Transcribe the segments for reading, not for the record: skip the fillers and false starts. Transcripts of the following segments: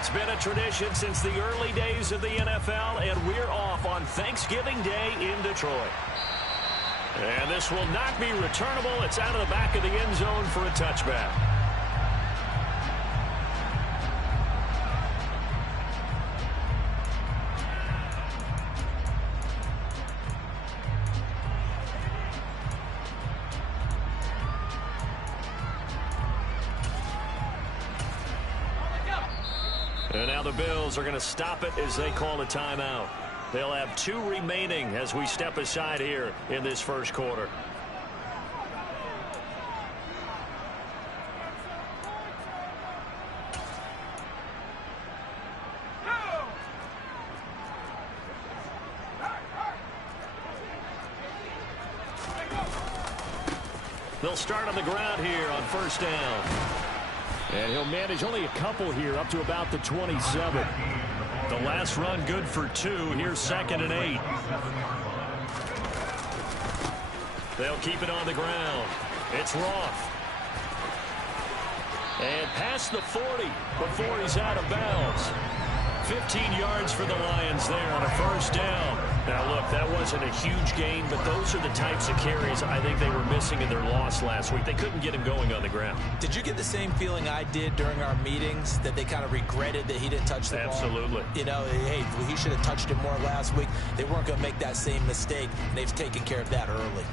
It's been a tradition since the early days of the NFL, and we're off on Thanksgiving Day in Detroit. And this will not be returnable. It's out of the back of the end zone for a touchback. And now the Bills are going to stop it as they call a timeout. They'll have 2 remaining as we step aside here in this first quarter. They'll start on the ground here on first down. And he'll manage only a couple here up to about the 27. The last run good for 2. Here's 2nd and 8. They'll keep it on the ground. It's Roth. And past the 40 before he's out of bounds. 15 yards for the Lions there on a first down. Now, look, that wasn't a huge gain, but those are the types of carries I think they were missing in their loss last week. They couldn't get him going on the ground. Did you get the same feeling I did during our meetings, that they kind of regretted that he didn't touch the ball? Absolutely. You know, hey, he should have touched it more last week. They weren't going to make that same mistake, and they've taken care of that early.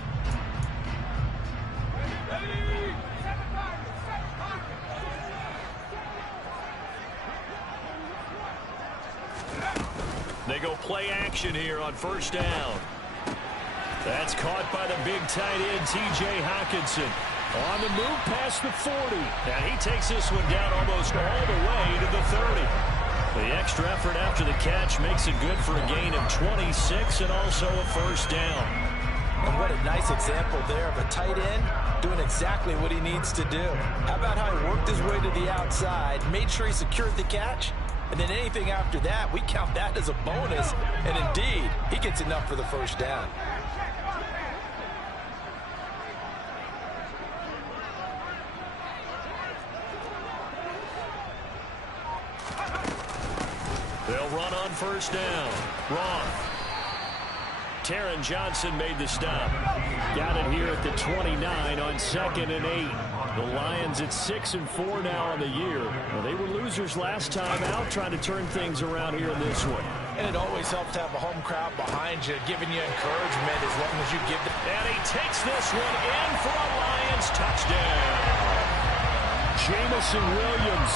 They go play action here on first down. That's caught by the big tight end, T.J. Hockenson. On the move past the 40. And he takes this one down almost all the way to the 30. The extra effort after the catch makes it good for a gain of 26 and also a first down. And what a nice example there of a tight end doing exactly what he needs to do. How about how he worked his way to the outside, made sure he secured the catch, and then anything after that, we count that as a bonus. And indeed, he gets enough for the first down. They'll run on first down. Roth. Taron Johnson made the stop. Got it here at the 29 on 2nd and 8. The Lions at 6-4 now on the year. Well, they were losers last time out, trying to turn things around here in this one. And it always helps to have a home crowd behind you, giving you encouragement as long as you give them. And he takes this one in for a Lions touchdown. Jameson Williams,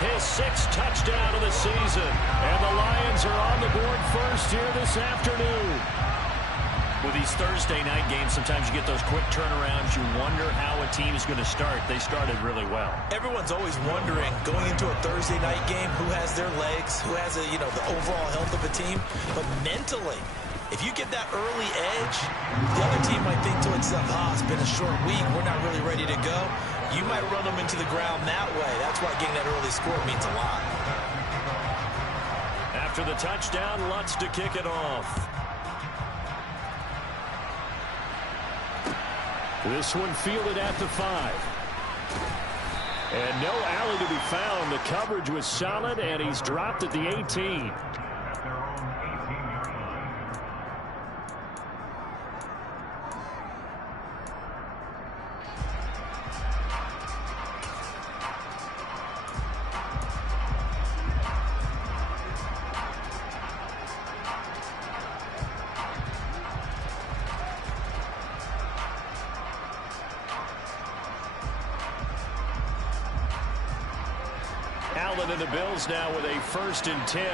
his 6th touchdown of the season. And the Lions are on the board first here this afternoon. With these Thursday night games, sometimes you get those quick turnarounds. You wonder how a team is going to start. They started really well. Everyone's always wondering, going into a Thursday night game, who has their legs, who has the overall health of a team. But mentally, if you get that early edge, the other team might think to itself, it's been a short week, we're not really ready to go. You might run them into the ground that way. That's why getting that early score means a lot. After the touchdown, Lutz to kick it off. This one fielded at the 5. And no alley to be found. The coverage was solid, and he's dropped at the 18. Allen and the Bills now with a 1st and 10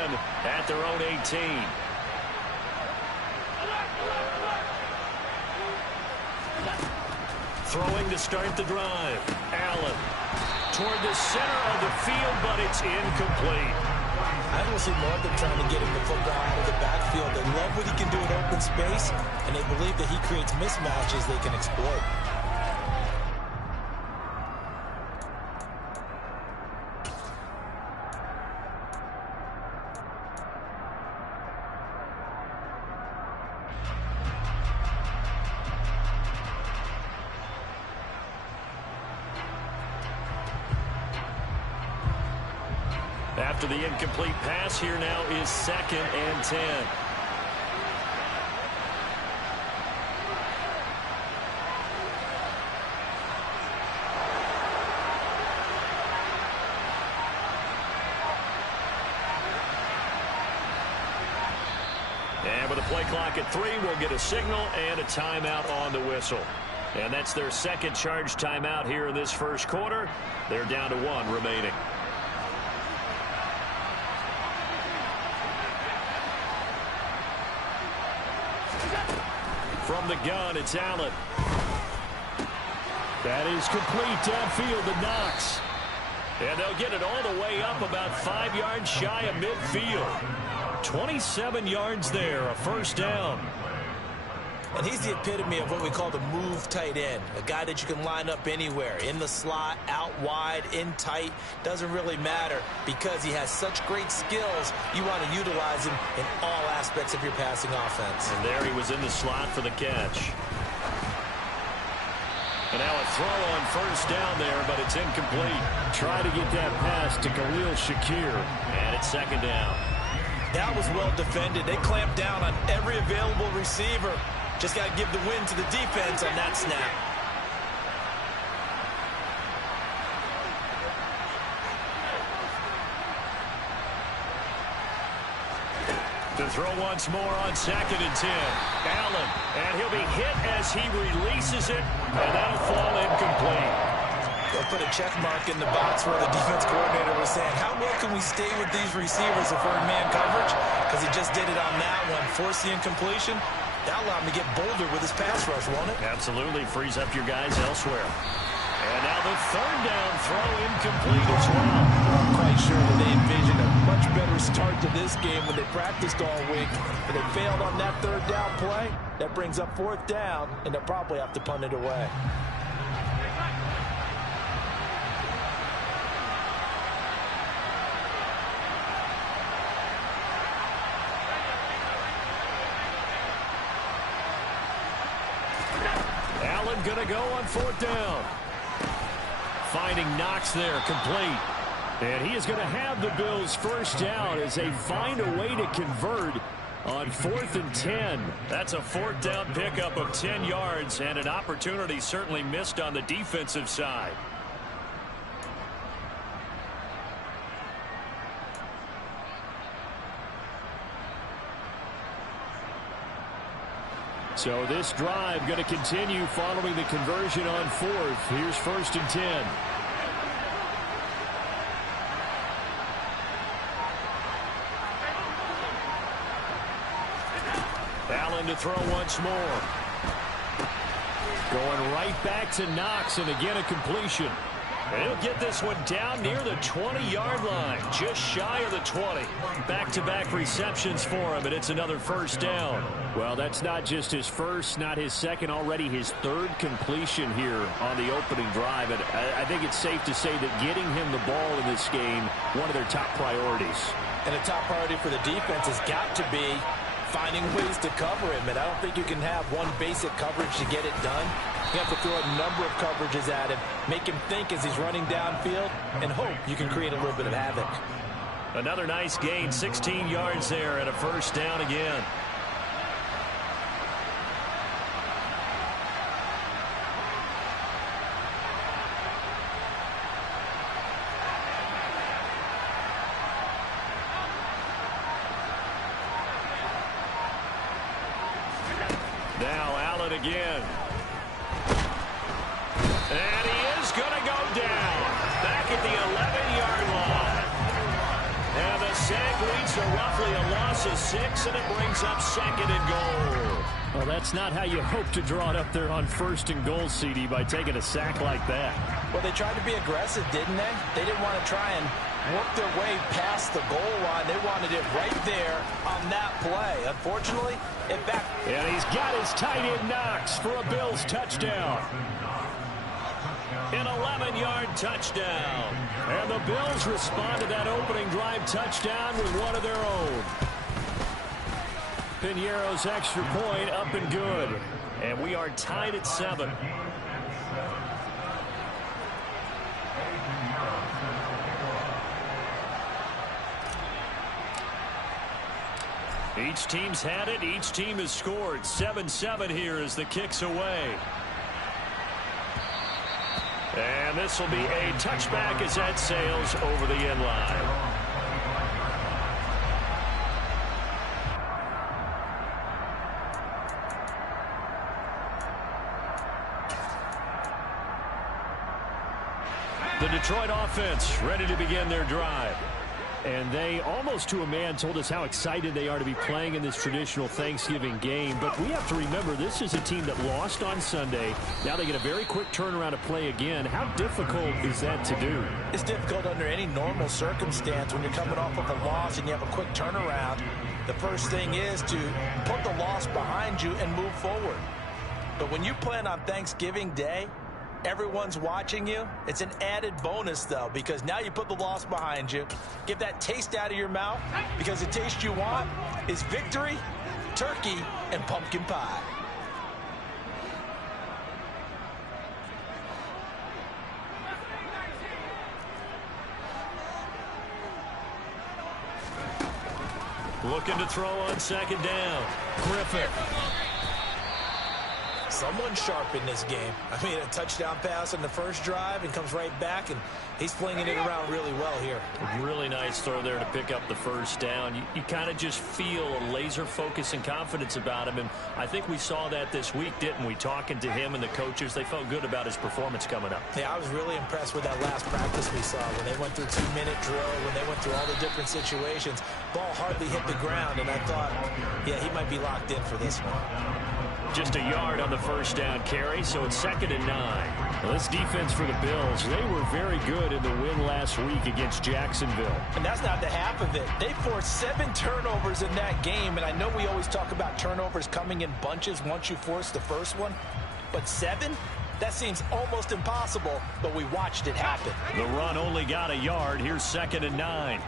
at their own 18. Throwing to start the drive. Allen toward the center of the field, but it's incomplete. I will see more of them trying to get him the football out of the backfield. They love what he can do in open space, and they believe that he creates mismatches they can exploit. After the incomplete pass, here now is 2nd and 10. And with a play clock at 3, we'll get a signal and a timeout on the whistle. And that's their second charge timeout here in this first quarter. They're down to 1 remaining. From the gun, it's Allen. That is complete downfield to Knox. And they'll get it all the way up about 5 yards shy of midfield. 27 yards there, a first down. And he's the epitome of what we call the move tight end. A guy that you can line up anywhere. In the slot, out wide, in tight. Doesn't really matter because he has such great skills. You want to utilize him in all aspects of your passing offense. And there he was in the slot for the catch. And now a throw on first down there, but it's incomplete. Try to get that pass to Khalil Shakir. And it's 2nd down. That was well defended. They clamped down on every available receiver. Just got to give the win to the defense on that snap. To throw once more on 2nd and 10. Allen, and he'll be hit as he releases it, and that'll fall incomplete. They'll put a check mark in the box where the defense coordinator was saying, how well can we stay with these receivers if we're in man coverage? Because he just did it on that one. Force the incompletion. That'll allow him to get bolder with his pass rush, won't it? Absolutely. Frees up your guys elsewhere. And now the 3rd down throw incomplete as well. I'm quite sure that they envisioned a much better start to this game when they practiced all week. And they failed on that 3rd down play. That brings up 4th down, and they'll probably have to punt it away. Allen going to go on 4th down. Finding Knox there, complete. And he is going to have the Bills' first down as they find a way to convert on 4th and 10. That's a 4th down pickup of 10 yards and an opportunity certainly missed on the defensive side. So this drive going to continue following the conversion on 4th. Here's 1st and 10. Allen to throw once more. Going right back to Knox, and again a completion. And he'll get this one down near the 20-yard line, just shy of the 20. Back-to-back receptions for him, and it's another first down. Well, that's not just his first, not his second, already his 3rd completion here on the opening drive. And I think it's safe to say that getting him the ball in this game, one of their top priorities. And a top priority for the defense has got to be finding ways to cover him. And I don't think you can have one basic coverage to get it done. You have to throw a number of coverages at him, make him think as he's running downfield, and hope you can create a little bit of havoc. Another nice gain, 16 yards there, and a first down again. Now Allen again. And he is going to go down. Back at the 11-yard line. And the sack leads to roughly a loss of 6, and it brings up 2nd and goal. Well, that's not how you hope to draw it up there on 1st and goal, CD, by taking a sack like that. Well, they tried to be aggressive, didn't they? They didn't want to try and work their way past the goal line. They wanted it right there on that play. Unfortunately, it back. And he's got his tight end Knox for a Bills touchdown. An 11-yard touchdown. And the Bills respond to that opening drive touchdown with one of their own. Piñeiro's extra point up and good. And we are tied at 7. Each team's had it. Each team has scored. 7-7 here as the kick's away. And this will be a touchback as that sails over the end line. The Detroit offense ready to begin their drive. And they, almost to a man, told us how excited they are to be playing in this traditional Thanksgiving game. But we have to remember, this is a team that lost on Sunday. Now they get a very quick turnaround to play again. How difficult is that to do? It's difficult under any normal circumstance when you're coming off of a loss and you have a quick turnaround. The first thing is to put the loss behind you and move forward. But when you plan on Thanksgiving Day, everyone's watching you. It's an added bonus, though, because now you put the loss behind you. Get that taste out of your mouth, because the taste you want is victory, turkey, and pumpkin pie. Looking to throw on second down. Griffith. Someone sharp in this game. I mean, a touchdown pass on the first drive and comes right back, and he's flinging it around really well here. Really nice throw there to pick up the first down. You kind of just feel a laser focus and confidence about him, and I think we saw that this week, didn't we? Talking to him and the coaches, they felt good about his performance coming up. Yeah, I was really impressed with that last practice we saw when they went through 2-minute drill, when they went through all the different situations. Ball hardly hit the ground, and I thought, yeah, he might be locked in for this one. Just a yard on the first down carry, so it's 2nd and 9. Well, this defense for the Bills, they were very good in the win last week against Jacksonville. And that's not the half of it. They forced 7 turnovers in that game, and I know we always talk about turnovers coming in bunches once you force the first one, but 7? That seems almost impossible, but we watched it happen. The run only got a yard. Here's 2nd and 9.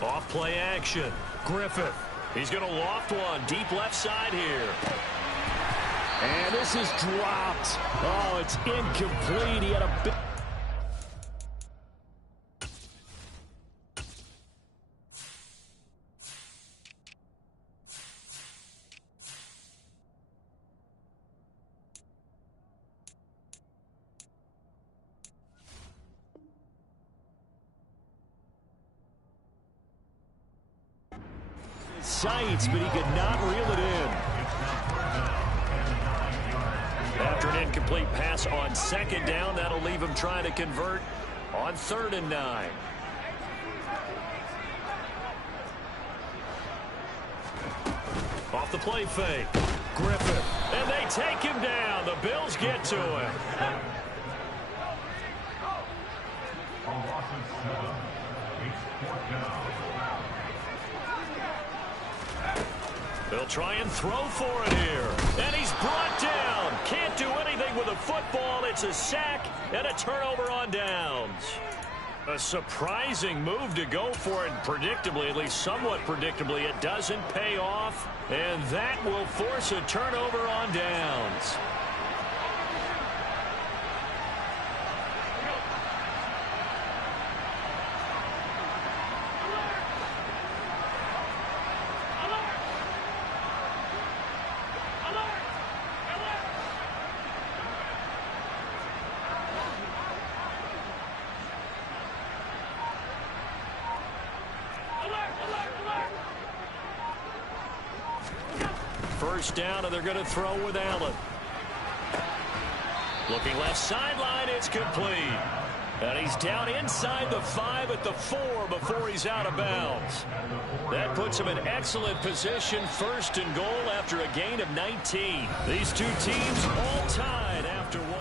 Off play action. Griffith. He's going to loft one deep left side here. And this is dropped. Oh, it's incomplete. He had a big... sights, but he could not reel it in. After an incomplete pass on 2nd down, that'll leave him trying to convert on 3rd and 9. Off the play fake. Griffith. And they take him down. The Bills get to him. They'll try and throw for it here. And he's brought down. Can't do anything with a football. It's a sack and a turnover on downs. A surprising move to go for it. Predictably, at least somewhat predictably, it doesn't pay off. And that will force a turnover on downs. First down, and they're going to throw with Allen. Looking left sideline, it's complete. And he's down inside the 5 at the 4 before he's out of bounds. That puts him in excellent position, 1st and goal after a gain of 19. These two teams all tied after 1.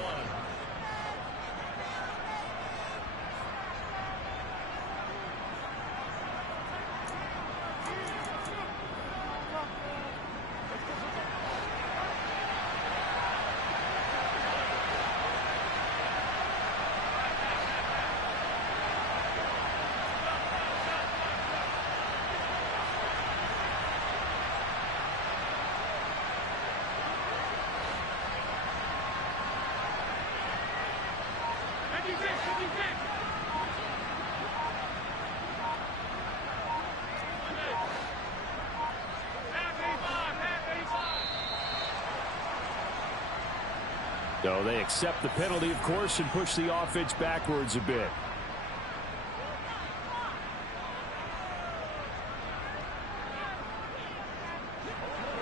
So they accept the penalty, of course, and push the offense backwards a bit.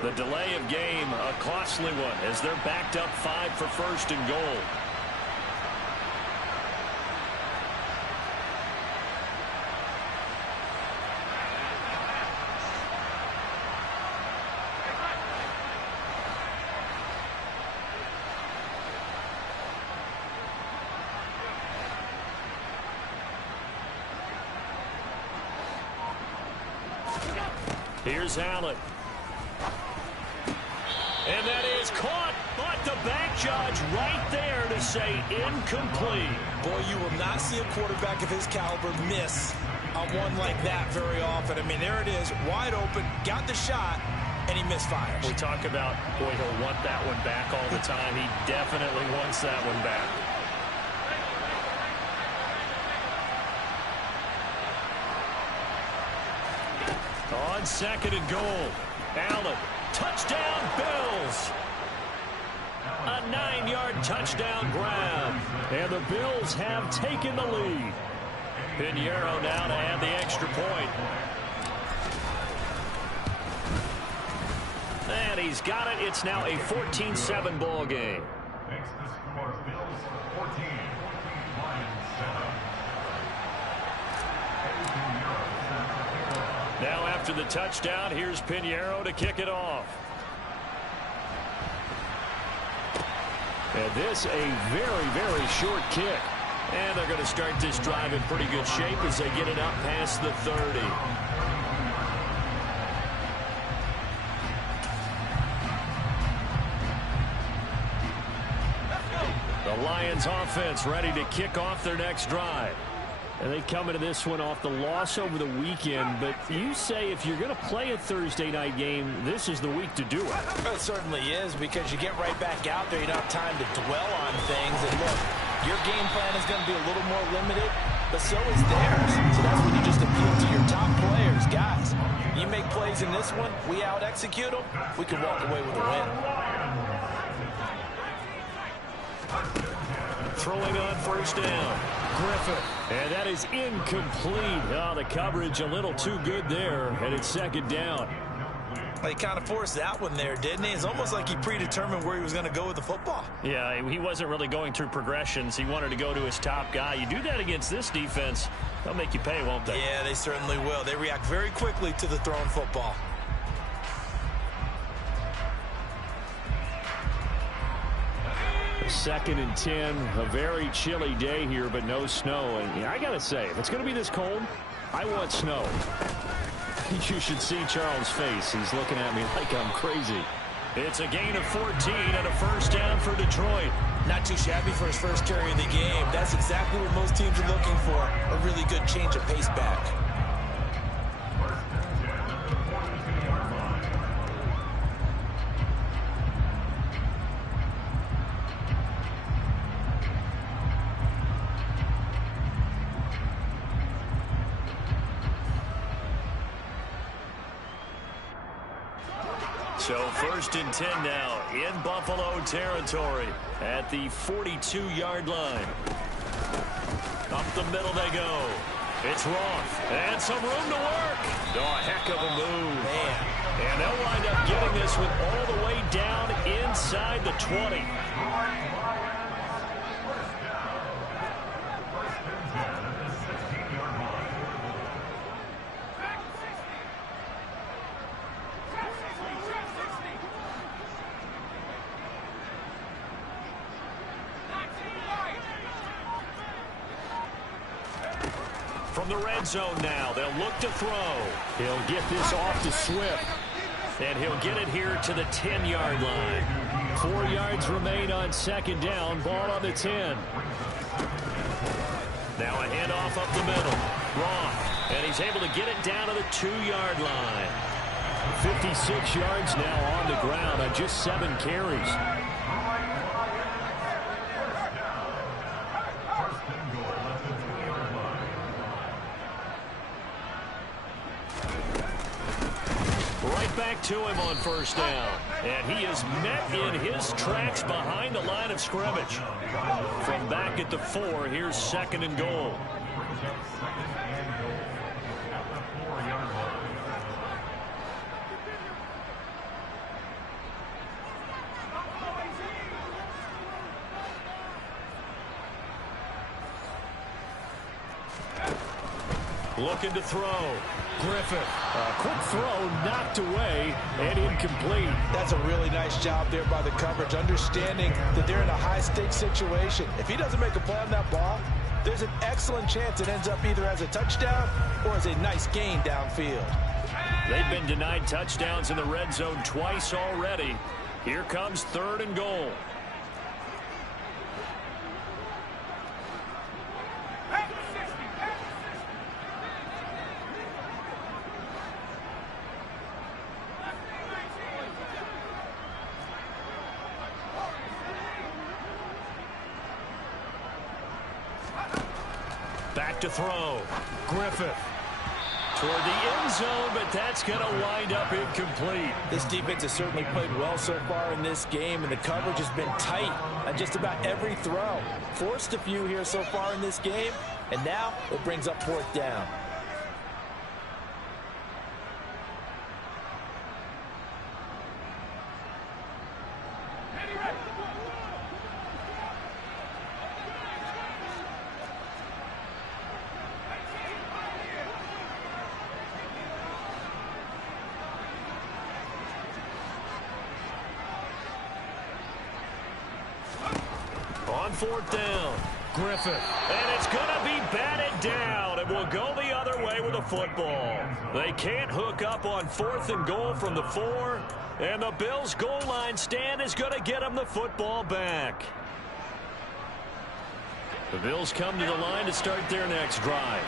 The delay of game, a costly one, as they're backed up 5 for first and goal. Here's Allen. And that is caught, but the back judge right there to say incomplete. Boy, you will not see a quarterback of his caliber miss on one like that very often. I mean, there it is, wide open, got the shot, and he misfires. We talk about, boy, he'll want that one back all the time. He definitely wants that one back. On second and goal, Allen. Touchdown, Bills. A 9-yard touchdown grab. And the Bills have taken the lead. Pinheiro now to add the extra point. And he's got it. It's now a 14-7 ball game. Next to score, Bills 14, Lions 7. Now after the touchdown, here's Pinheiro to kick it off. And this a very, very short kick. And they're going to start this drive in pretty good shape as they get it up past the 30. The Lions offense ready to kick off their next drive. And they come into this one off the loss over the weekend. But you say if you're going to play a Thursday night game, this is the week to do it. It certainly is, because you get right back out there. You don't have time to dwell on things. And look, your game plan is going to be a little more limited, but so is theirs. So that's when you just appeal to your top players. Guys, you make plays in this one, we out-execute them, we can walk away with a win. Throwing on first down, Griffin. And that is incomplete. Oh, the coverage a little too good there, and it's second down. He kind of forced that one there, didn't he? It's almost like he predetermined where he was going to go with the football. Yeah, he wasn't really going through progressions. He wanted to go to his top guy. You do that against this defense, they'll make you pay, won't they? Yeah, they certainly will. They react very quickly to the thrown football. Second and 10, a very chilly day here, but no snow. And yeah, I got to say, if it's going to be this cold, I want snow. You should see Charles' face. He's looking at me like I'm crazy. It's a gain of 14 and a first down for Detroit. Not too shabby for his first carry of the game. That's exactly what most teams are looking for, a really good change of pace back. So first and 10 now in Buffalo territory at the 42-yard line. Up the middle they go. It's Roth. And some room to work. Oh, a heck of a move. Man. And they'll wind up getting this one all the way down inside the 20. From the red zone now, they'll look to throw. He'll get this off to Swift. And he'll get it here to the 10-yard line. 4 yards remain on second down. Ball on the 10. Now a handoff up the middle. Roth. And he's able to get it down to the 2-yard line. 56 yards now on the ground on just 7 carries. back to him on first down. And he is met in his tracks behind the line of scrimmage. From back at the 4, here's 2nd and goal. Looking to throw. Griffith. A quick throw knocked away and incomplete. That's a really nice job there by the coverage, understanding that they're in a high-stakes situation. If he doesn't make a play on that ball, there's an excellent chance it ends up either as a touchdown or as a nice gain downfield. They've been denied touchdowns in the red zone twice already. Here comes 3rd and goal. Back to throw. Griffith toward the end zone, but that's going to wind up incomplete. This defense has certainly played well so far in this game, and the coverage has been tight on just about every throw. Forced a few here so far in this game, and now it brings up 4th down. On 4th down, Griffith. And it's going to be batted down, and will go the other way with the football. They can't hook up on 4th and goal from the 4, and the Bills' goal line stand is going to get them the football back. The Bills come to the line to start their next drive.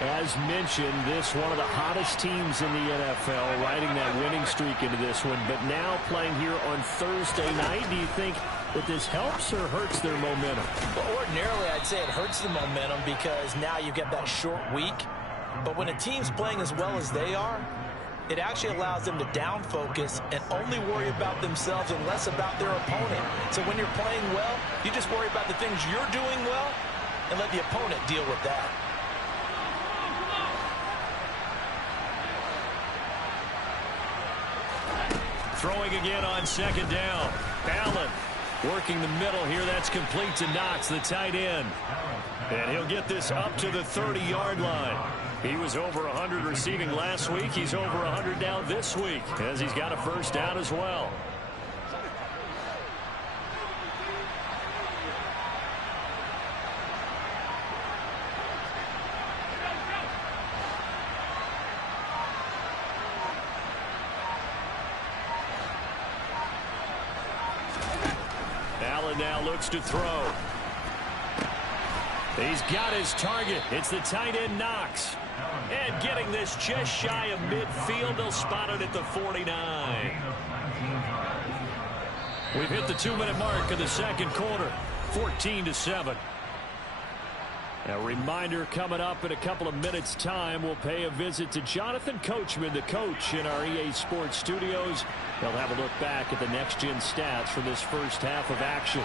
As mentioned, this one of the hottest teams in the NFL, riding that winning streak into this one, but now playing here on Thursday night. Do you think that this helps or hurts their momentum? Well, ordinarily, I'd say it hurts the momentum because now you get that short week. But when a team's playing as well as they are, it actually allows them to down focus and only worry about themselves and less about their opponent. So when you're playing well, you just worry about the things you're doing well and let the opponent deal with that. Throwing again on 2nd down. Allen working the middle here. That's complete to Knox, the tight end. And he'll get this up to the 30-yard line. He was over 100 receiving last week. He's over 100 now this week as he's got a first down as well. Allen now looks to throw. He's got his target. It's the tight end, Knox. And getting this just shy of midfield. They'll spot it at the 49. We've hit the 2-minute mark of the second quarter. 14-7. A reminder coming up in a couple of minutes' time. We'll pay a visit to Jonathan Coachman, the coach in our EA Sports studios. They'll have a look back at the next-gen stats from this first half of action.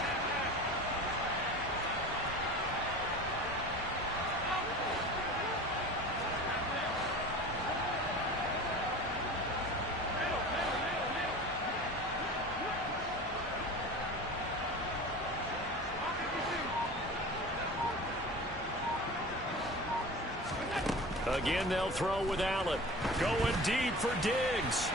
Again, they'll throw with Allen. Going deep for Diggs.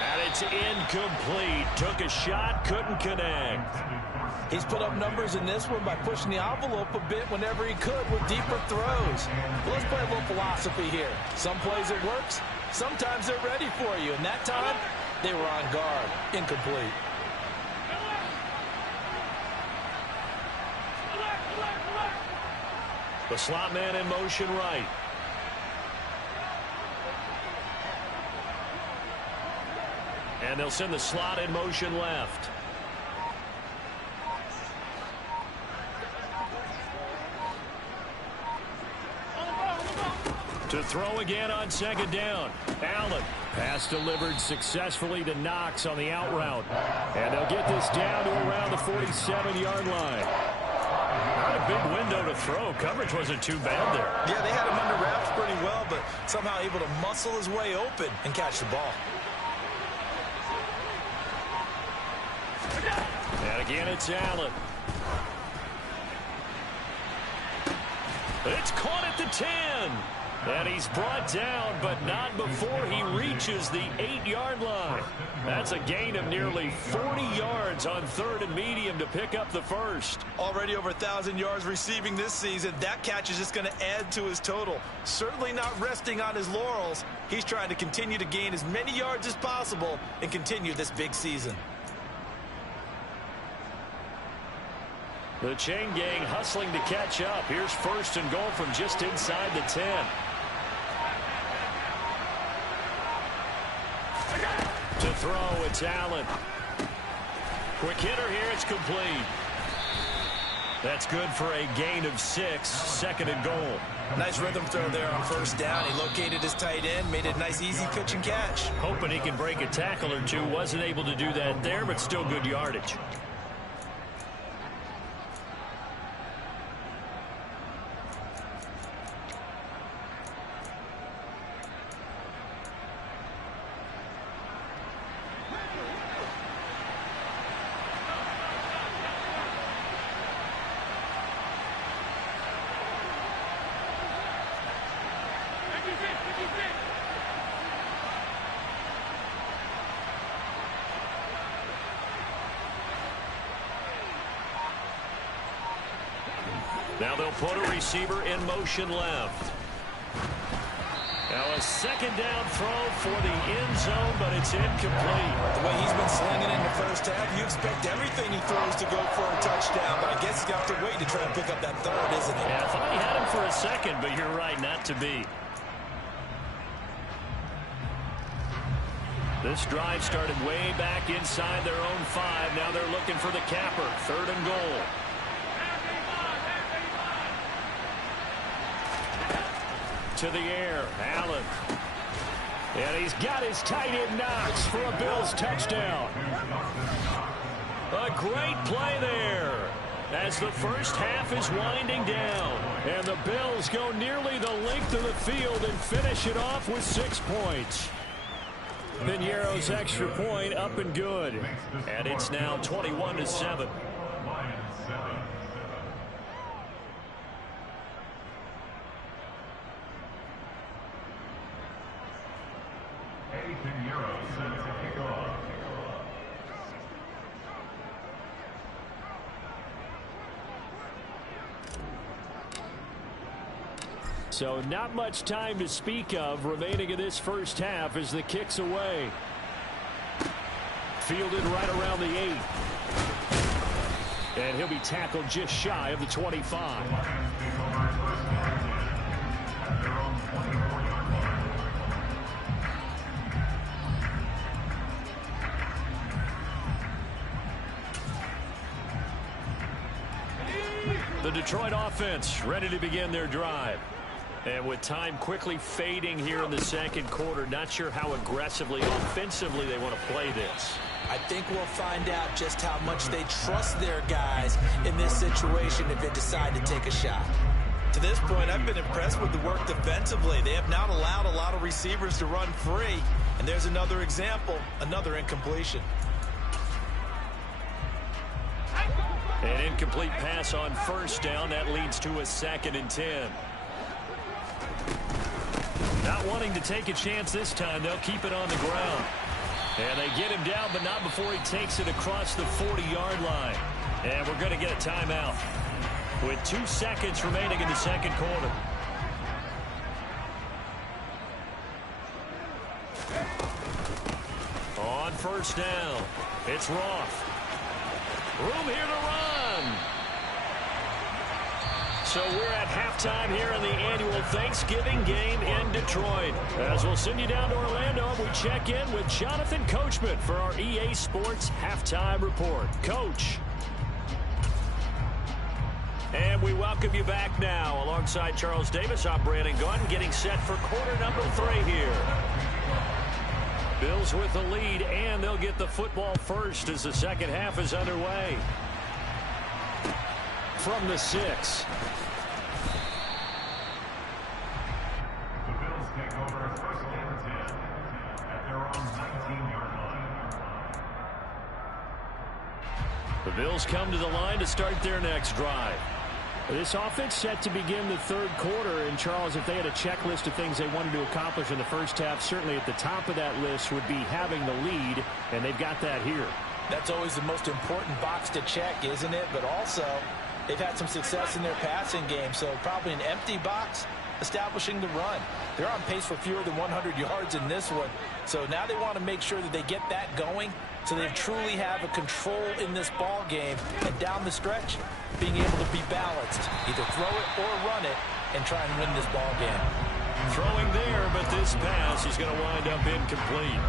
And it's incomplete. Took a shot, couldn't connect. He's put up numbers in this one by pushing the envelope a bit whenever he could with deeper throws. But let's play a little philosophy here. Some plays it works. Sometimes they're ready for you. And that time, they were on guard. Incomplete. The slot man in motion right. And they'll send the slot in motion left. To throw again on second down. Allen. Pass delivered successfully to Knox on the out route. And they'll get this down to around the 47-yard line. Not a big window to throw. Coverage wasn't too bad there. Yeah, they had him under wraps pretty well, but somehow able to muscle his way open and catch the ball. And again, it's Allen. It's caught at the 10. And he's brought down, but not before he reaches the 8-yard line. That's a gain of nearly 40 yards on 3rd and medium to pick up the first. Already over 1,000 yards receiving this season. That catch is just going to add to his total. Certainly not resting on his laurels. He's trying to continue to gain as many yards as possible and continue this big season. The chain gang hustling to catch up. Here's 1st and goal from just inside the 10. To throw, it's Allen. Quick hitter here, it's complete. That's good for a gain of 6, 2nd and goal. Nice rhythm throw there on 1st down. He located his tight end, made a nice easy pitch and catch. Hoping he can break a tackle or two. Wasn't able to do that there, but still good yardage. Now they'll put a receiver in motion left. Now a 2nd down throw for the end zone, but it's incomplete. The way he's been slinging in the 1st half, you expect everything he throws to go for a touchdown, but I guess he's got to wait to try and pick up that 3rd, isn't he? Yeah, I thought he had him for a second, but you're right, not to be. This drive started way back inside their own 5. Now they're looking for the capper. 3rd and goal. To the air, Allen. And he's got his tight end Knox for a Bills touchdown. A great play there as the 1st half is winding down. And the Bills go nearly the length of the field and finish it off with 6 points. Piñeiro's extra point up and good. And it's now 21-7. So not much time to speak of remaining in this 1st half as the kick's away. Fielded right around the 8. And he'll be tackled just shy of the 25. The Detroit offense ready to begin their drive. And with time quickly fading here in the 2nd quarter, not sure how aggressively, offensively they want to play this. I think we'll find out just how much they trust their guys in this situation if they decide to take a shot. To this point, I've been impressed with the work defensively. They have not allowed a lot of receivers to run free. And there's another example, another incompletion. An incomplete pass on 1st down. That leads to a 2nd and 10. Not wanting to take a chance this time, they'll keep it on the ground. And they get him down, but not before he takes it across the 40-yard line. And we're going to get a timeout with 2 seconds remaining in the 2nd quarter. On 1st down, it's Roth. Room here to run. So we're at halftime here in the annual Thanksgiving game in Detroit. As we'll send you down to Orlando, we check in with Jonathan Coachman for our EA Sports Halftime Report. Coach. And we welcome you back now. Alongside Charles Davis, I'm Brandon Gaudin, getting set for quarter number 3 here. Bills with the lead, and they'll get the football first as the second half is underway. From the 6. The Bills take over first and 10 at their own 19-yard line. The Bills come to the line to start their next drive. This offense set to begin the third quarter, and Charles, if they had a checklist of things they wanted to accomplish in the first half, certainly at the top of that list would be having the lead, and they've got that here. That's always the most important box to check, isn't it? But also, they've had some success in their passing game, so probably an empty box establishing the run. They're on pace for fewer than 100 yards in this one, so now they want to make sure that they get that going so they truly have a control in this ball game, and down the stretch, being able to be balanced, either throw it or run it, and try and win this ball game. Throwing there, but this pass is going to wind up incomplete.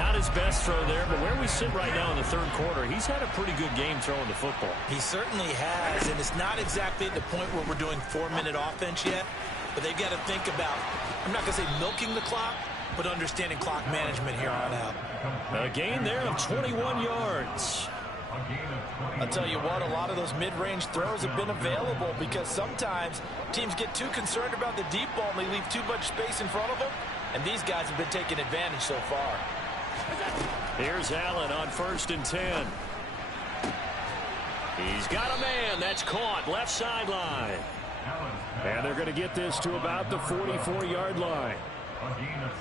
Not his best throw there, but where we sit right now in the third quarter, he's had a pretty good game throwing the football. He certainly has, and it's not exactly at the point where we're doing 4-minute offense yet, but they've got to think about, I'm not going to say milking the clock, but understanding clock management here on out. A gain there of 21 yards. I'll tell you what, a lot of those mid-range throws have been available because sometimes teams get too concerned about the deep ball and they leave too much space in front of them, and these guys have been taking advantage so far. Here's Allen on 1st and 10. He's got a man that's caught left sideline. And they're going to get this to about the 44-yard line.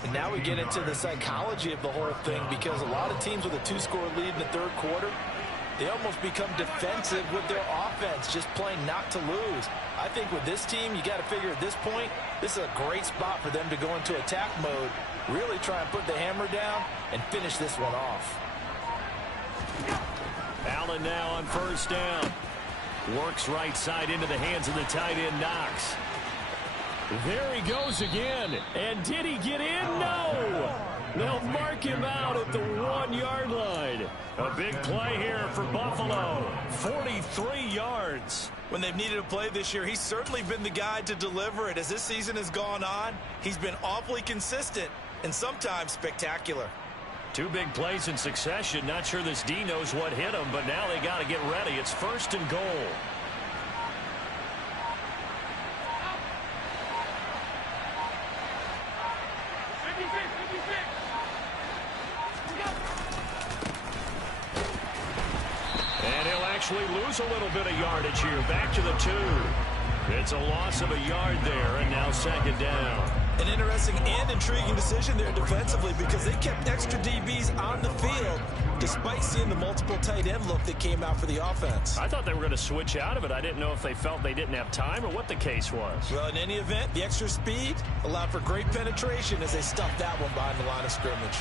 And now we get into the psychology of the whole thing, because a lot of teams with a 2-score lead in the third quarter, they almost become defensive with their offense, just playing not to lose. I think with this team, you got to figure at this point, this is a great spot for them to go into attack mode, really try and put the hammer down and finish this one off. Allen now on 1st down. Works right side into the hands of the tight end, Knox. There he goes again. And did he get in? No! They'll mark him out at the 1-yard line. A big play here for Buffalo. 43 yards. When they've needed a play this year, he's certainly been the guy to deliver it. As this season has gone on, he's been awfully consistent and sometimes spectacular. 2 big plays in succession. Not sure this D knows what hit him, but now they got to get ready. It's 1st and goal. And he'll actually lose a little bit of yardage here. Back to the 2. It's a loss of a yard there, and now 2nd down. An interesting and intriguing decision there defensively, because they kept extra DBs on the field despite seeing the multiple tight end look that came out for the offense. I thought they were going to switch out of it. I didn't know if they felt they didn't have time or what the case was. Well, in any event, the extra speed allowed for great penetration as they stuffed that one behind the line of scrimmage.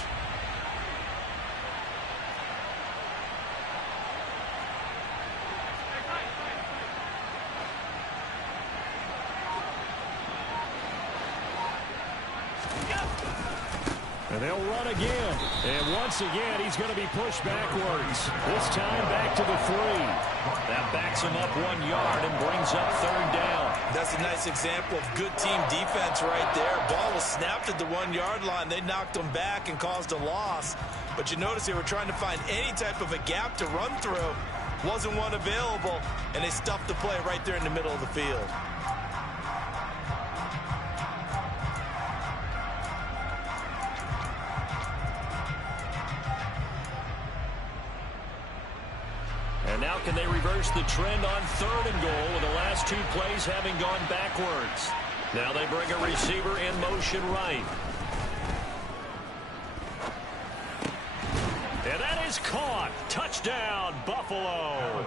And they'll run again. And once again, he's going to be pushed backwards. This time back to the 3. That backs him up 1 yard and brings up 3rd down. That's a nice example of good team defense right there. Ball was snapped at the 1-yard line. They knocked him back and caused a loss. But you notice they were trying to find any type of a gap to run through. Wasn't one available, and they stuffed the play right there in the middle of the field. And now can they reverse the trend on 3rd and goal with the last 2 plays having gone backwards? Now they bring a receiver in motion right. And that is caught. Touchdown, Buffalo.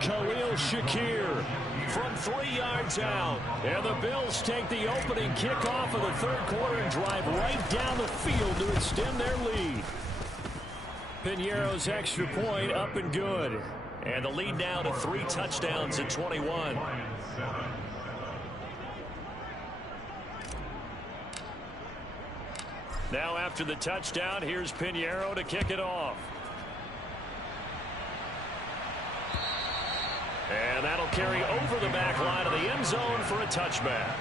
Khalil Shakir From 3 yards out. And the Bills take the opening kickoff of the third quarter and drive right down the field to extend their lead. Piñeiro's extra point up and good. And the lead now to 3 touchdowns at 21. Now after the touchdown, here's Piñeiro to kick it off. And that'll carry over the back line of the end zone for a touchback.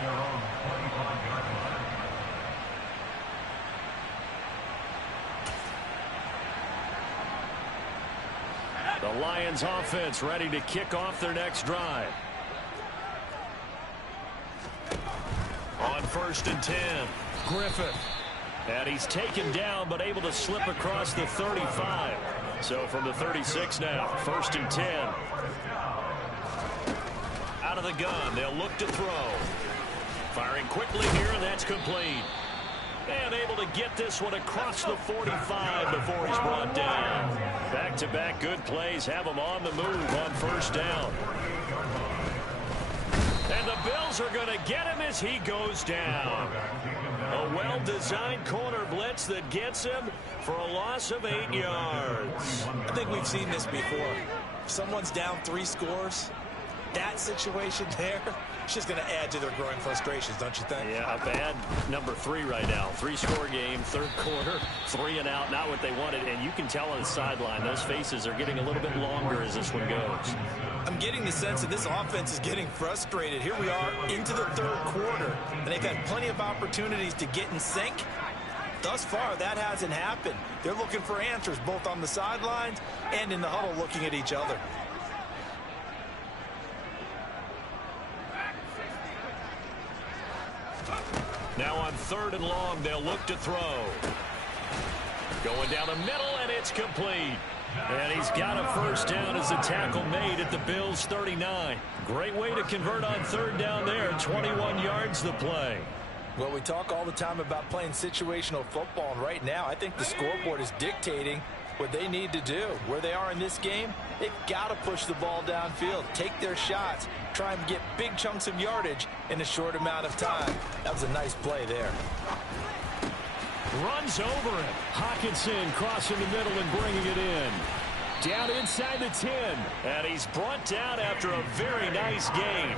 The Lions offense ready to kick off their next drive. On 1st and 10, Griffith. And he's taken down but able to slip across the 35. So from the 36 now, 1st and 10. Out of the gun, they'll look to throw. Firing quickly here, and that's complete. And able to get this one across the 45 before he's brought down. Back-to-back good plays have him on the move on 1st down. And the Bills are going to get him as he goes down. A well-designed corner blitz that gets him for a loss of 8 yards. I think we've seen this before. If someone's down 3 scores, that situation there, it's just going to add to their growing frustrations, don't you think? Yeah, a bad number 3 right now. 3-score game, 3rd quarter, 3 and out, not what they wanted. And you can tell on the sideline, those faces are getting a little bit longer as this one goes. I'm getting the sense that this offense is getting frustrated. Here we are into the 3rd quarter, and they've had plenty of opportunities to get in sync. Thus far, that hasn't happened. They're looking for answers both on the sidelines and in the huddle looking at each other. Now on 3rd and long, they'll look to throw. Going down the middle, and it's complete. And he's got a 1st down as the tackle made at the Bills' 39. Great way to convert on 3rd down there. 21 yards the play. Well, we talk all the time about playing situational football, and right now I think the scoreboard is dictating what they need to do. Where they are in this game, they've got to push the ball downfield, take their shots, try and get big chunks of yardage in a short amount of time. That was a nice play there. Runs over it. Hockenson crossing the middle and bringing it in. Down inside the 10. And he's brought down after a very nice gain.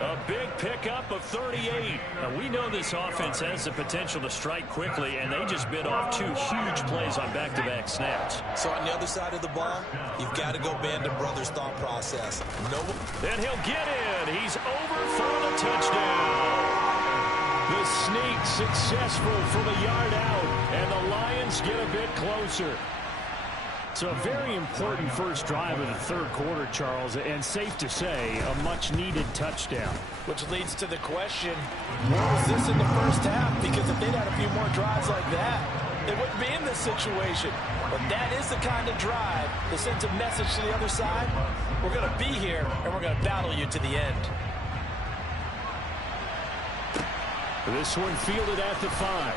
A big pickup of 38. Now, we know this offense has the potential to strike quickly, and they just bit off 2 huge plays on back-to-back snaps. So on the other side of the ball, you've got to go Band of Brothers thought process. Then he'll get in. He's over for the touchdown. The sneak successful from a yard out, and the Lions get a bit closer. So a very important first drive of the 3rd quarter, Charles, and safe to say, a much-needed touchdown. Which leads to the question, where was this in the 1st half? Because if they'd had a few more drives like that, they wouldn't be in this situation. But that is the kind of drive that sends a message to the other side. We're going to be here, and we're going to battle you to the end. This one fielded at the 5.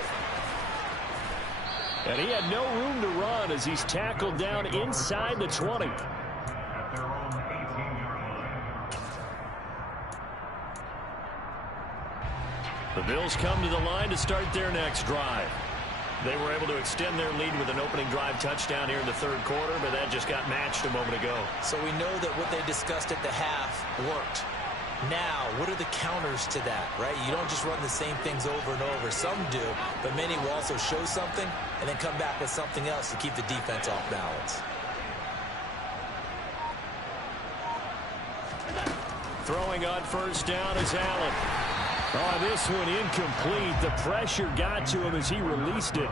And he had no room to run as he's tackled down inside the 20. At their own 18-yard line. The Bills come to the line to start their next drive. They were able to extend their lead with an opening drive touchdown here in the 3rd quarter, but that just got matched a moment ago. So we know that what they discussed at the half worked. Now, what are the counters to that, right? You don't just run the same things over and over. Some do, but many will also show something and then come back with something else to keep the defense off balance. Throwing on 1st down is Allen. Oh, this one incomplete. The pressure got to him as he released it.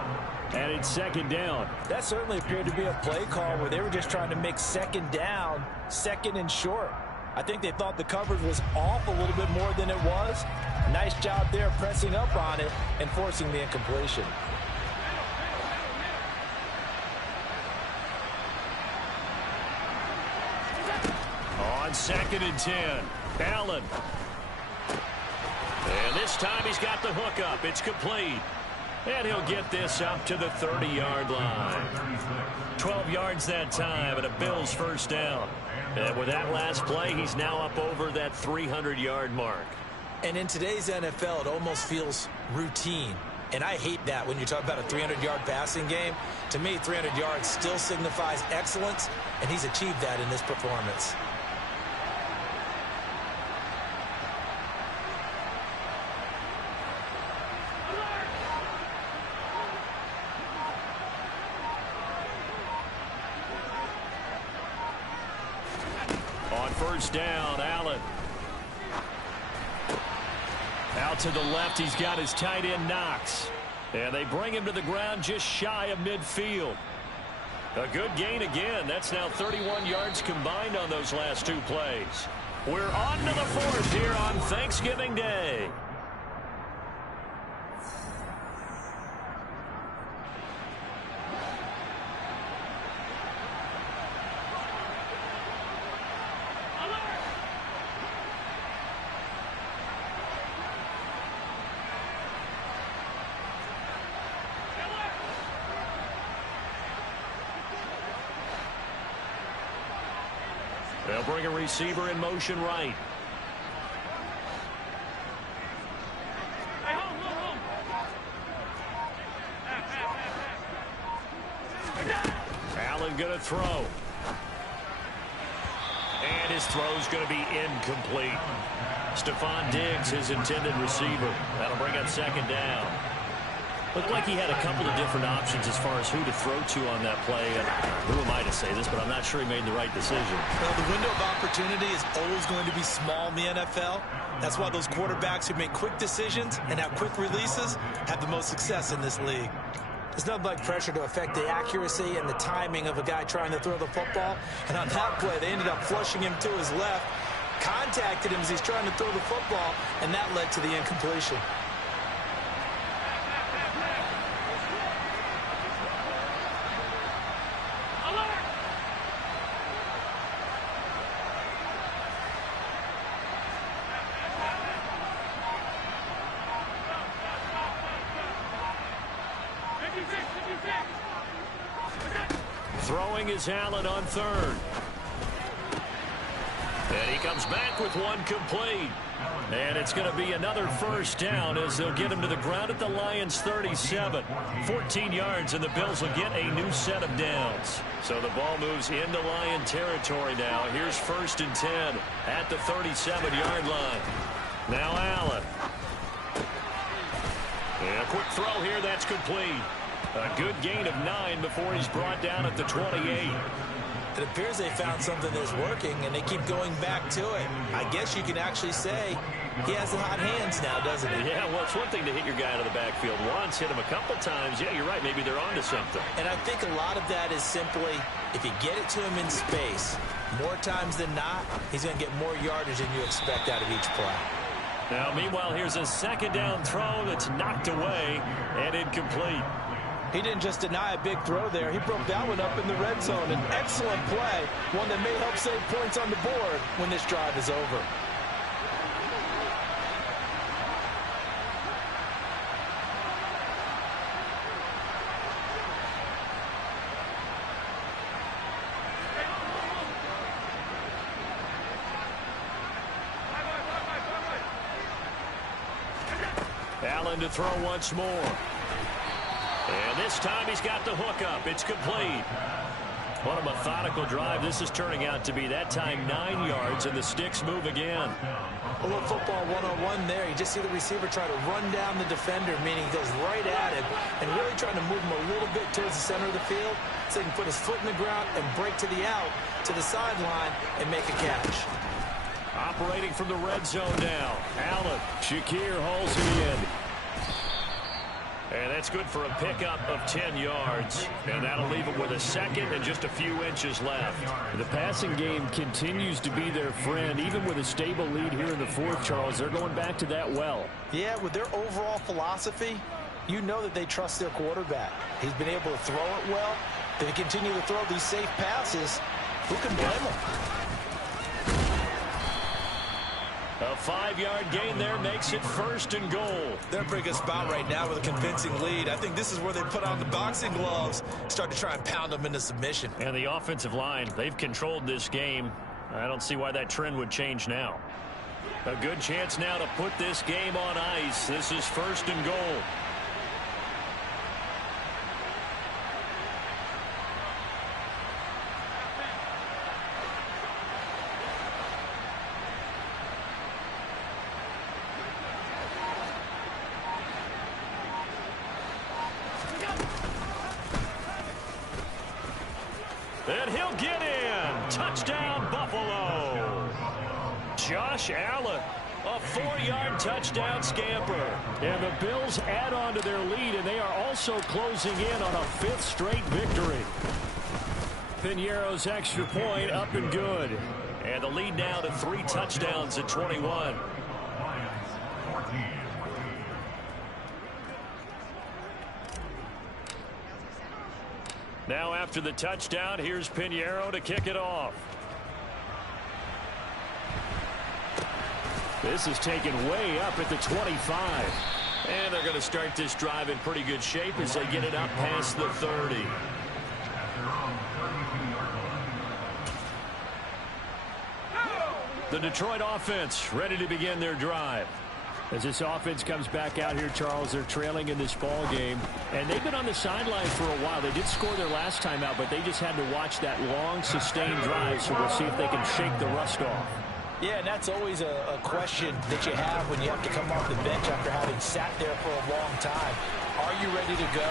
And it's 2nd down. That certainly appeared to be a play call where they were just trying to make 2nd down, 2nd and short. I think they thought the coverage was off a little bit more than it was. Nice job there pressing up on it and forcing the incompletion. On 2nd and 10, Allen. And this time he's got the hook up. It's complete. And he'll get this up to the 30-yard line. 12 yards that time and a Bills 1st down. And with that last play, he's now up over that 300-yard mark. And in today's NFL, it almost feels routine. And I hate that when you talk about a 300-yard passing game. To me, 300 yards still signifies excellence, and he's achieved that in this performance. On first down. Allen. Out to the left, he's got his tight end Knox. And they bring him to the ground just shy of midfield. A good gain again. That's now 31 yards combined on those last two plays. We're on to the fourth here on Thanksgiving Day. They'll bring a receiver in motion right. Allen going to throw. And his throw's going to be incomplete. Stephon Diggs, his intended receiver. That'll bring up second down. Looked like he had a couple of different options as far as who to throw to on that play. And who am I to say this, but I'm not sure he made the right decision. Well, the window of opportunity is always going to be small in the NFL. That's why those quarterbacks who make quick decisions and have quick releases have the most success in this league. There's nothing like pressure to affect the accuracy and the timing of a guy trying to throw the football. And on that play, they ended up flushing him to his left, contacted him as he's trying to throw the football, and that led to the incompletion. Throwing is Allen on third. And he comes back with one complete. And it's going to be another first down as they'll get him to the ground at the Lions' 37. 14 yards, and the Bills will get a new set of downs. So the ball moves into Lion territory now. Here's 1st and 10 at the 37-yard line. Now Allen. And a quick throw here, that's complete. A good gain of 9 before he's brought down at the 28. It appears they found something that's working, and they keep going back to it. I guess you can actually say he has the hot hands now, doesn't he? Yeah, well, it's one thing to hit your guy out of the backfield once, hit him a couple times. Yeah, you're right. Maybe they're onto something. And I think a lot of that is simply if you get it to him in space, more times than not, he's going to get more yardage than you expect out of each play. Now, meanwhile, here's a second down throw that's knocked away and incomplete. He didn't just deny a big throw there. He broke that one up in the red zone. An excellent play, one that may help save points on the board when this drive is over. Allen to throw once more. And this time he's got the hook up. It's complete. What a methodical drive this is turning out to be. That time 9 yards, and the sticks move again. A little football one-on-one there. You just see the receiver try to run down the defender, meaning he goes right at him and really trying to move him a little bit towards the center of the field so he can put his foot in the ground and break to the out, to the sideline, and make a catch. Operating from the red zone now. Allen. Shakir hauls it in. And that's good for a pickup of 10 yards. And that'll leave him with a second and just a few inches left. The passing game continues to be their friend. Even with a stable lead here in the fourth, Charles, they're going back to that well. Yeah, with their overall philosophy, you know that they trust their quarterback. He's been able to throw it well. They continue to throw these safe passes. Who can blame them? A 5-yard gain there makes it 1st and goal. They're in a pretty good spot right now with a convincing lead. I think this is where they put on the boxing gloves, start to try and pound them into submission. And the offensive line, they've controlled this game. I don't see why that trend would change now. A good chance now to put this game on ice. This is 1st and goal. And he'll get in. Touchdown, Buffalo. Josh Allen. A 4-yard touchdown scamper. And the Bills add on to their lead, and they are also closing in on a 5th straight victory. Piñeiro's extra point up and good. And the lead now to 3 touchdowns at 21. Now after the touchdown, here's Piñeiro to kick it off. This is taken way up at the 25. And they're going to start this drive in pretty good shape as they get it up past the 30. The Detroit offense ready to begin their drive. As this offense comes back out here, Charles, they're trailing in this ball game. And they've been on the sideline for a while. They did score their last time out, but they just had to watch that long, sustained drive. So we'll see if they can shake the rust off. Yeah, and that's always a question that you have when you have to come off the bench after having sat there for a long time. Are you ready to go?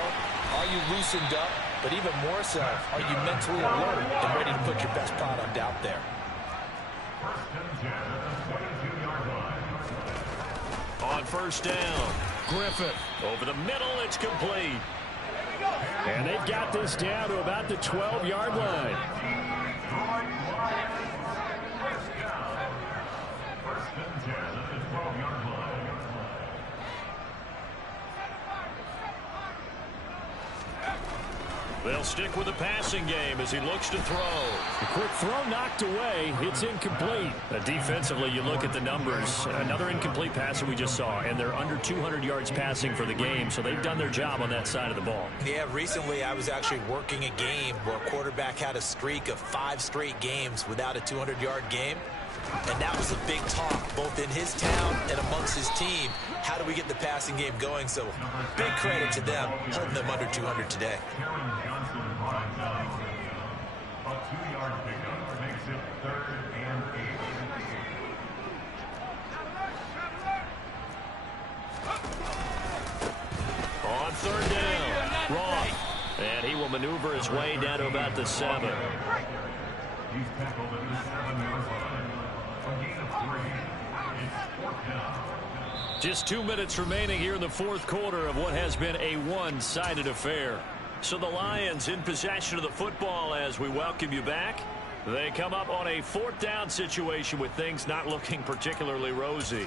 Are you loosened up? But even more so, are you mentally alert and ready to put your best product out there? On first down, Griffith over the middle, it's complete. And they've got this down to about the 12-yard line. They'll stick with the passing game as he looks to throw. A quick throw knocked away. It's incomplete. Defensively, you look at the numbers. Another incomplete pass that we just saw, and they're under 200 yards passing for the game, so they've done their job on that side of the ball. Yeah, recently I was actually working a game where a quarterback had a streak of 5 straight games without a 200-yard game. And that was a big talk, both in his town and amongst his team. How do we get the passing game going? So big credit to them, holding them under 200 today. A 2-yard pickup makes it 3rd and 8. On 3rd down, Roth. And he will maneuver his way down to about the 7. He's tackled at the 7-yard line. A gain of 3. It's 4th down. Just 2 minutes remaining here in the 4th quarter of what has been a one-sided affair. So the Lions in possession of the football as we welcome you back. They come up on a 4th down situation with things not looking particularly rosy.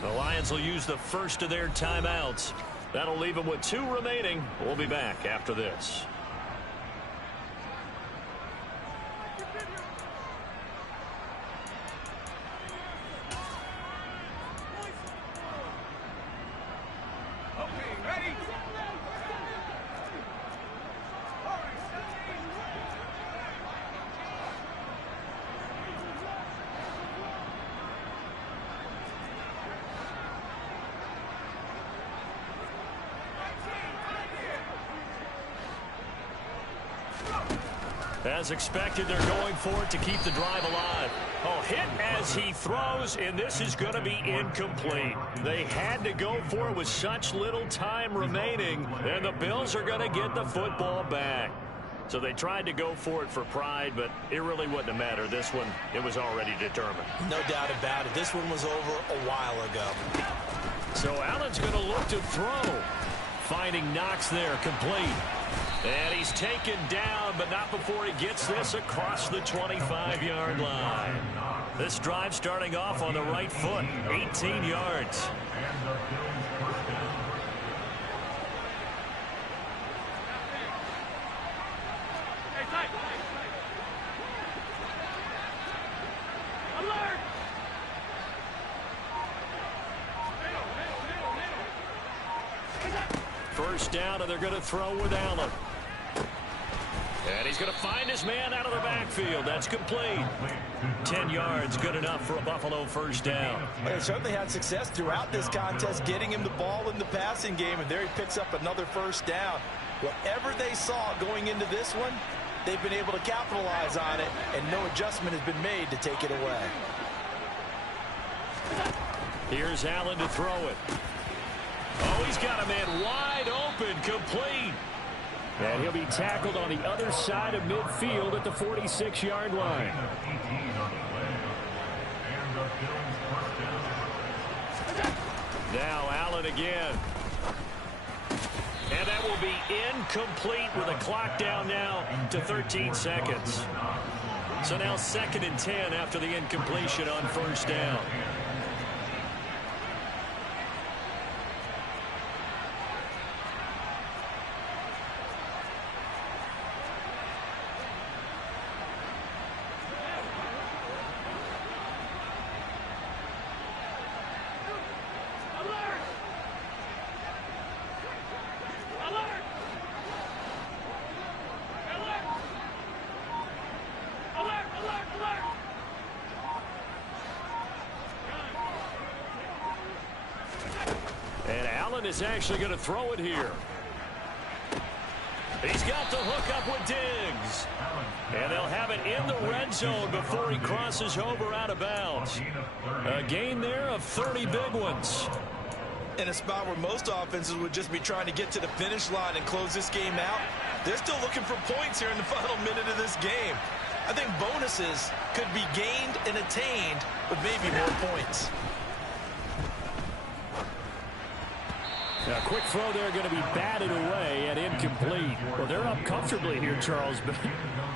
The Lions will use the first of their timeouts. That'll leave them with 2 remaining. We'll be back after this. As expected, they're going for it to keep the drive alive. Oh, hit as he throws, and this is going to be incomplete. They had to go for it with such little time remaining, and the Bills are going to get the football back. So they tried to go for it for pride, but it really wouldn't have mattered. This one, it was already determined. No doubt about it. This one was over a while ago. So Allen's going to look to throw. Finding Knox there, complete. And he's taken down, but not before he gets this across the 25-yard line. This drive starting off on the right foot, 18 yards. First down, and they're going to throw with Allen. And he's going to find his man out of the backfield. That's complete. 10 yards, good enough for a Buffalo first down. They certainly had success throughout this contest, getting him the ball in the passing game, and there he picks up another first down. Whatever they saw going into this one, they've been able to capitalize on it, and no adjustment has been made to take it away. Here's Allen to throw it. He's got a man wide open, complete. And he'll be tackled on the other side of midfield at the 46-yard line. Now Allen again. And that will be incomplete with a clock down now to 13 seconds. So now 2nd and 10 after the incompletion on first down. And Allen is actually going to throw it here. He's got the hook up with Diggs. And they'll have it in the red zone before he crosses over out of bounds. A gain there of 30 big ones. In a spot where most offenses would just be trying to get to the finish line and close this game out, they're still looking for points here in the final minute of this game. I think bonuses could be gained and attained with maybe more points. A quick throw there going to be batted away and incomplete. Well, they're up comfortably here, Charles, but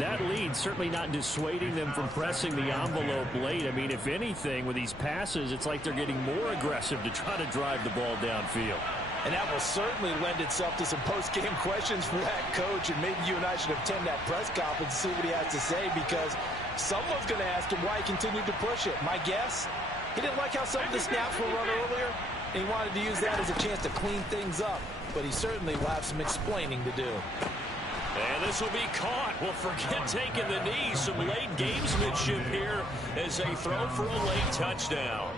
that lead certainly not dissuading them from pressing the envelope late. I mean, if anything, with these passes, it's like they're getting more aggressive to try to drive the ball downfield. And that will certainly lend itself to some post-game questions for that coach, and maybe you and I should attend that press conference and see what he has to say, because someone's going to ask him why he continued to push it. My guess, he didn't like how some of the snaps were run earlier. He wanted to use that as a chance to clean things up, but he certainly will have some explaining to do. And this will be caught. Well, forget taking the knee. Some late gamesmanship here as they throw for a late touchdown.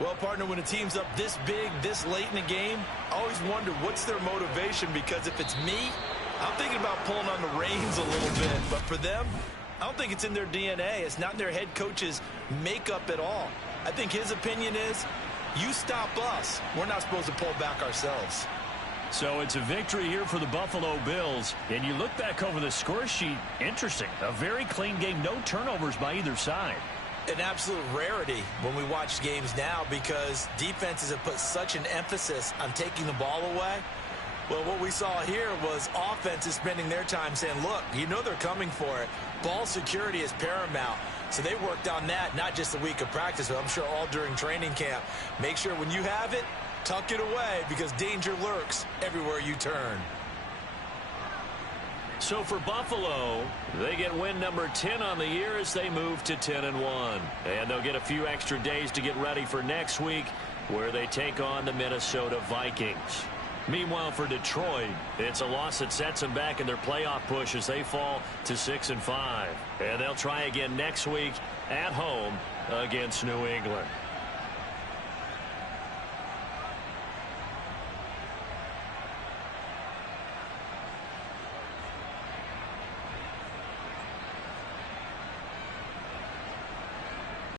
Well, partner, when a team's up this big, this late in the game, I always wonder what's their motivation, because if it's me, I'm thinking about pulling on the reins a little bit. But for them, I don't think it's in their DNA. It's not in their head coach's makeup at all. I think his opinion is, you stop us, we're not supposed to pull back ourselves. So it's a victory here for the Buffalo Bills. And you look back over the score sheet, interesting. A very clean game, no turnovers by either side. An absolute rarity when we watch games now, because defenses have put such an emphasis on taking the ball away. Well, what we saw here was offenses spending their time saying, look, you know they're coming for it. Ball security is paramount. So they worked on that, not just a week of practice, but I'm sure all during training camp. Make sure when you have it, tuck it away, because danger lurks everywhere you turn. So for Buffalo, they get win number 10 on the year as they move to 10-1. And they'll get a few extra days to get ready for next week, where they take on the Minnesota Vikings. Meanwhile, for Detroit, it's a loss that sets them back in their playoff push as they fall to 6-5. And they'll try again next week at home against New England.